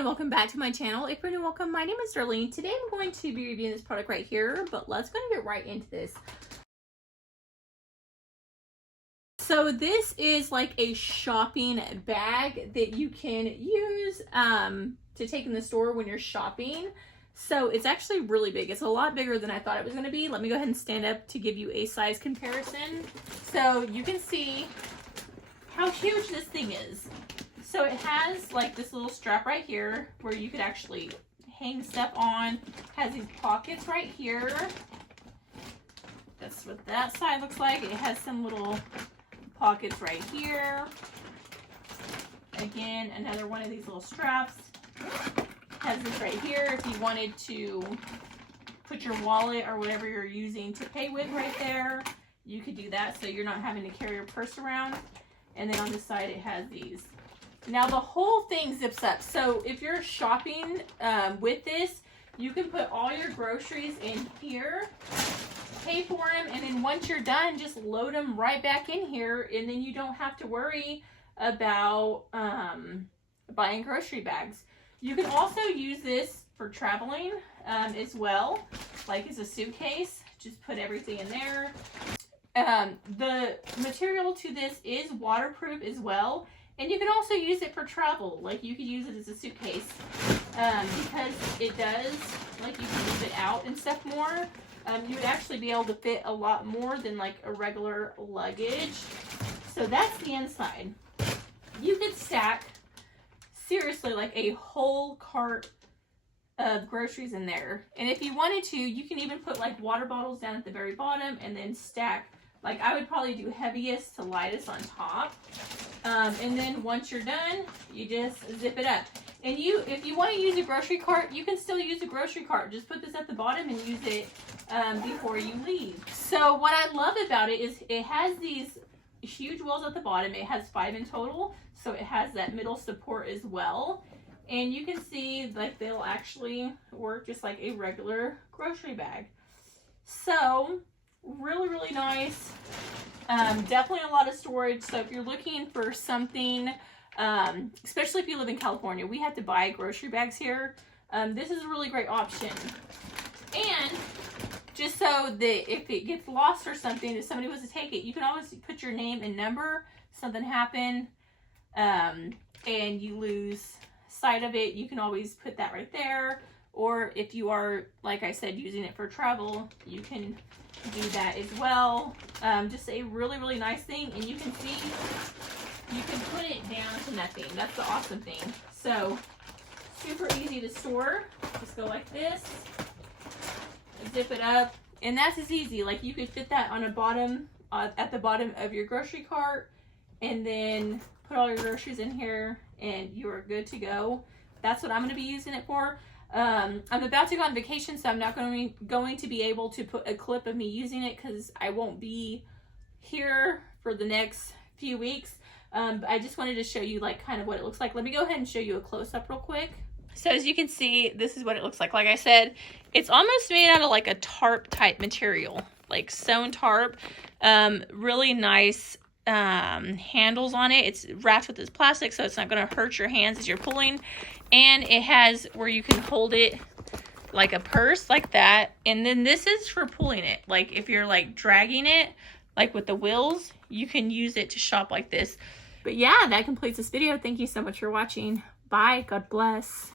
everyone, welcome back to my channel. If you're new, welcome. My name is Darlene. Today I'm going to be reviewing this product right here, but let's go and get right into this. So this is like a shopping bag that you can use to take in the store when you're shopping. So it's actually really big. It's a lot bigger than I thought it was going to be. Let me go ahead and stand up to give you a size comparison. So you can see how huge this thing is. So it has like this little strap right here where you could actually hang stuff on. It has these pockets right here. That's what that side looks like. It has some little pockets right here. Again, another one of these little straps. It has this right here if you wanted to put your wallet or whatever you're using to pay with right there. You could do that so you're not having to carry your purse around. And then on this side it has these. Now the whole thing zips up. So if you're shopping with this, you can put all your groceries in here, pay for them, and then once you're done, just load them right back in here, and then you don't have to worry about buying grocery bags. You can also use this for traveling as well, like as a suitcase. Just put everything in there. The material to this is waterproof as well. And you can also use it for travel. Like you could use it as a suitcase because it does, like you can move it out and stuff more. You would actually be able to fit a lot more than like a regular luggage. So that's the inside. You could stack, seriously, like a whole cart of groceries in there. And if you wanted to, you can even put like water bottles down at the very bottom and then stack. Like I would probably do heaviest to lightest on top. And then once you're done, you just zip it up. And if you want to use a grocery cart, you can still use a grocery cart. Just put this at the bottom and use it before you leave. So what I love about it is it has these huge wheels at the bottom. It has 5 in total. So it has that middle support as well. And you can see like they'll actually work just like a regular grocery bag. So really, really nice. Definitely a lot of storage. So if you're looking for something, especially if you live in California, we have to buy grocery bags here. This is a really great option. And just so that if it gets lost or something, if somebody was to take it, you can always put your name and number. Something happened and you lose sight of it, you can always put that right there. Or if you are, like I said, using it for travel, you can do that as well. Just a really, really nice thing. And you can see, you can put it down to nothing. That's the awesome thing. So, super easy to store. Just go like this, zip it up. And that's as easy. Like you could fit that on a bottom, at the bottom of your grocery cart, and then put all your groceries in here and you are good to go. That's what I'm going to be using it for. I'm about to go on vacation, so I'm not going to be able to put a clip of me using it because I won't be here for the next few weeks. I just wanted to show you like kind of what it looks like. Let me go ahead and show you a close-up real quick. So as you can see, this is what it looks like. Like I said, it's almost made out of like a tarp type material, like sewn tarp. Really nice handles on it. It's wrapped with this plastic, so it's not going to hurt your hands as you're pulling. And it has where you can hold it like a purse like that. And then this is for pulling it. Like if you're like dragging it, like with the wheels, you can use it to shop like this. But yeah, that completes this video. Thank you so much for watching. Bye. God bless.